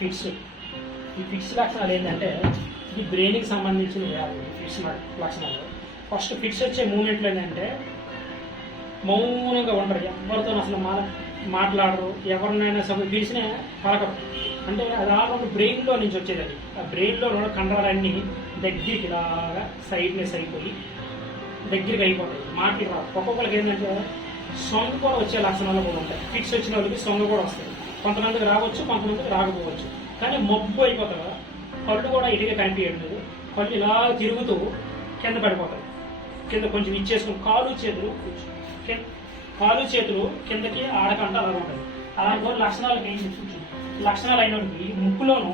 Fits. ఈ fits లక్షణాలు ఏంటంటే ఈ బ్రెయిన్కి సంబంధించిన ఫిట్స్ లక్షణాలు. ఫస్ట్ ఫిట్స్ వచ్చే మూమెంట్లో ఏంటంటే మౌనంగా ఉండరు, ఎవరితో అసలు మాట్లాడరు, ఎవరినైనా సరే పిలిచినా పలకరు. అంటే అది ఆల్రెడీ బ్రెయిన్లో నుంచి వచ్చేది. అది ఆ బ్రెయిన్లో కండరాలన్నీ దగ్గరికి ఇలాగా సైడ్నెస్ అయిపోయి దగ్గరికి అయిపోతాయి, మాటలు రావు. ఒక్కొక్కరికి ఏంటంటే సొంగ కూడా వచ్చే లక్షణాలు కూడా ఉంటాయి. ఫిట్స్ వచ్చిన వాళ్ళకి సొంగ కూడా వస్తాయి. కొంతమందికి రావచ్చు, కొంతమందికి రాకపోవచ్చు. కానీ మబ్బు అయిపోతారు కదా, కళ్ళు కూడా ఇటుగా కనిపించట్లేదు, కళ్ళు ఇలా తిరుగుతూ కింద పడిపోతాయి. కింద కొంచెం ఇచ్చేసుకుని కాలు చేతులు కిందకి ఆడకంట అలా ఉంటుంది. అలాంటి లక్షణాలకి లక్షణాలు అయినప్పటికీ ముక్కులోను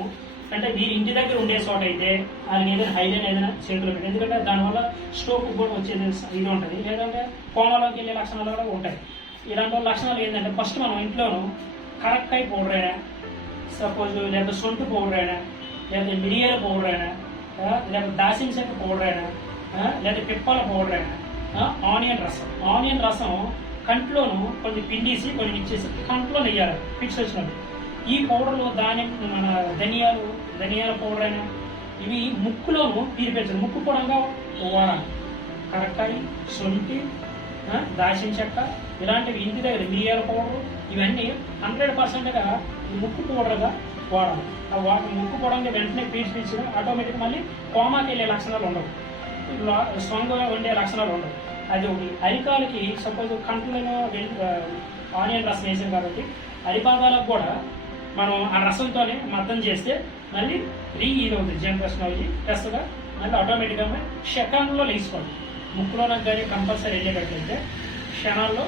అంటే మీరు ఇంటి దగ్గర ఉండే చోట అయితే వాళ్ళకి ఏదైనా హైలైన్ ఏదైనా చేతులు పెట్టి, ఎందుకంటే దానివల్ల స్ట్రోక్ కూడా వచ్చేది ఇది ఉంటుంది. లేదంటే కోమలోకి వెళ్ళే లక్షణాలు కూడా ఉంటాయి. ఇలాంటి లక్షణాలు ఏంటంటే ఫస్ట్ మనం ఇంట్లోనూ కరక్కాయ పౌడర్ అయినా, సపోజ్ లేదా సొంటు పౌడర్ అయినా, లేదా మిరియాల పౌడర్ అయినా, లేదా దాసిన చెక్క పౌడర్ అయినా, లేదా పిప్పల పౌడర్ అయినా, ఆనియన్ రసం కంట్లోను కొన్ని పిండేసి కొన్ని ఇచ్చేసి కంట్లో నెయ్యాలి ఫిట్స్ వచ్చినప్పుడు. ఈ పౌడర్లు మన ధనియాల పౌడర్ అయినా ఇవి ముక్కులోను పీరిపించాలి, ముక్కు పొడంగా వాడాలి. కరక్కాయ, సొంటి, దాచిన చెక్క ఇలాంటివి ఇంటి దగ్గర మిరియాల పౌడర్ ఇవన్నీ 100%గా ముక్కు పౌడర్గా వాడాలి. ముక్కు పొడంగా వెంటనే పీల్చి ఆటోమేటిక్గా మళ్ళీ కోమాకి వెళ్ళే లక్షణాలు ఉండవు, స్ట్రాంగ్గా ఉండే లక్షణాలు ఉండవు. అది ఒకటి. అరికాలకి సపోజ్ కంట్లోనూ ఆనియన్ రసం వేసాం కాబట్టి అరిపాదాలకు కూడా మనం ఆ రసంతోనే మద్దం చేస్తే మళ్ళీ ఇది అవుతుంది. జనరేషన్ అవుతుంది ప్లస్గా మళ్ళీ ఆటోమేటిక్గా సెకండ్లో లేచిపోతుంది. ముక్కులో నాకు కానీ కంపల్సరీ వెళ్ళేటట్లయితే క్షణాల్లో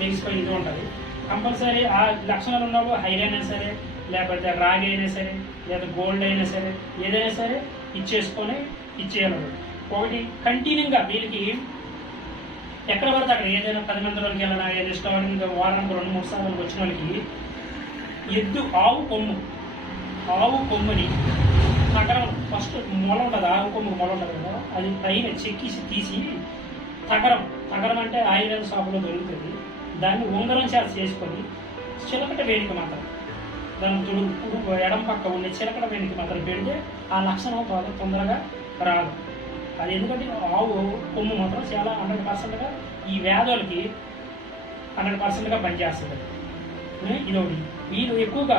లేచిపోయి ఇది ఉంటుంది. కంపల్సరీ ఆ లక్షణాలు ఉన్నప్పుడు హైర్ అయినా సరే, లేకపోతే రాగి అయినా సరే, లేదా గోల్డ్ అయినా సరే, ఏదైనా సరే ఇచ్చేయాలి. ఒకటి కంటిన్యూగా వీళ్ళకి ఎక్కడ పడితే అక్కడ ఏదైనా 10 మందిలోకి వెళ్ళినా, ఏదైనా రెస్టారెంట్ వారానికి 2-3 సార్లు వచ్చిన వాళ్ళకి ఆవు కొమ్ముని తగరం ఫస్ట్ మొల ఉంటుంది, ఆవు కొమ్ము మొల ఉంటుంది కదా, అది పైన చెక్కిసి తీసి తగరం అంటే ఆయుర్వేద షాపులో దొరుకుతుంది. దాన్ని ఉంగరం చేసుకొని చిలకట వేడికి మాత్రం దాని తుడుపు ఎడం పక్క ఉండే చిలకట వేడికి మాత్రం పెడితే ఆ లక్షణం బాగా తొందరగా రాదు. అది ఎందుకంటే ఆవు కొమ్ము మాత్రం చాలా 100%గా ఈ వ్యాధులకి 100%గా పనిచేస్తుంది. ఇదొకటి. వీళ్ళు ఎక్కువగా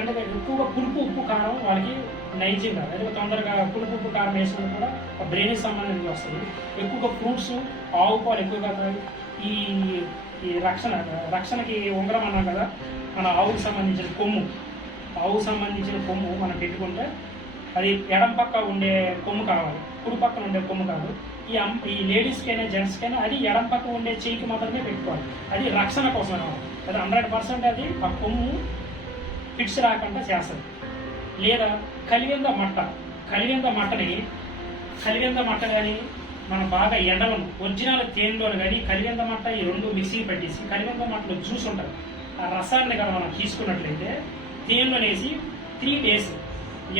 అంటే ఎక్కువగా పులుపు ఉప్పు కారం వాళ్ళకి నైజం కాదు, అదే తొందరగా పులుపు ఉప్పు కారం వేసుకుని కూడా బ్రెయిన్కి సంబంధించి వస్తుంది. ఎక్కువగా ఫ్రూట్స్, ఆవు పాలు ఎక్కువగా ఈ రక్షణకి ఉంగరం అన్నాం కదా, మన ఆవుకి సంబంధించిన కొమ్ము మనం పెట్టుకుంటే అది ఎడం పక్క ఉండే కొమ్ము కావాలి, కుడి పక్కన ఉండే కొమ్ము కాదు. ఈ లేడీస్కైనా జెంట్స్కైనా అది ఎడం పక్క ఉండే చెయ్యికి మాత్రమే పెట్టుకోవాలి. అది రక్షణ కోసం అనమాట. అది 100% అది ఆ కొమ్ము ఫిట్స్ రాకుండా చేస్తుంది. లేదా కలివింద మట్ట కానీ మనం బాగా ఎండలను ఒరిజినల్ తేనెలోను కానీ కలివింద మట్ట ఈ రెండు మిక్సీ పెట్టేసి కలివింద మట్టలో జ్యూస్ ఉంటుంది, ఆ రసాన్ని కదా మనం తీసుకున్నట్లయితే తేనెలో వేసి 3 days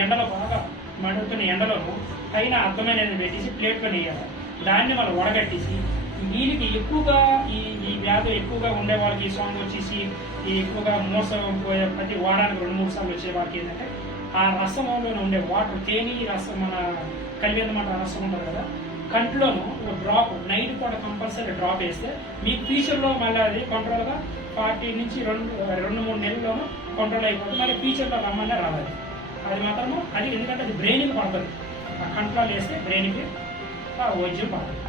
ఎండలో బాగా మడుగుతున్న ఎండలో పైన అర్థమైనది పెట్టేసి ప్లేట్లో వేయాలి. దాన్ని మనం వడగట్టేసి వీళ్ళకి ఎక్కువగా ఈ వ్యాధి ఎక్కువగా ఉండే వాళ్ళకి సాంగ్ వచ్చేసి ఎక్కువగా మోసపోయే ప్రతి వారానికి 2-3 సార్లు వచ్చే వాళ్ళకి ఏంటంటే ఆ రసంలో ఉండే వాటర్ తేనె రసం మన కలిపేదన్నమాట రసం ఉంటుంది కదా, కంట్లోనూ డ్రాప్ నైట్ కూడా కంపల్సరీ డ్రాప్ వేస్తే మీ ఫ్యూచర్లో మళ్ళీ అది కంట్రోల్గా 40 నుంచి 2-3 నెలల్లోనూ కంట్రోల్ అయిపోతుంది. మరి ఫ్యూచర్లో రమ్మనే రావాలి. అది మాత్రము అది ఎందుకంటే అది బ్రెయిన్కి పడుతుంది. ఆ కంట్రోల్ వేస్తే బ్రెయిన్కి వైద్యం పడుతుంది.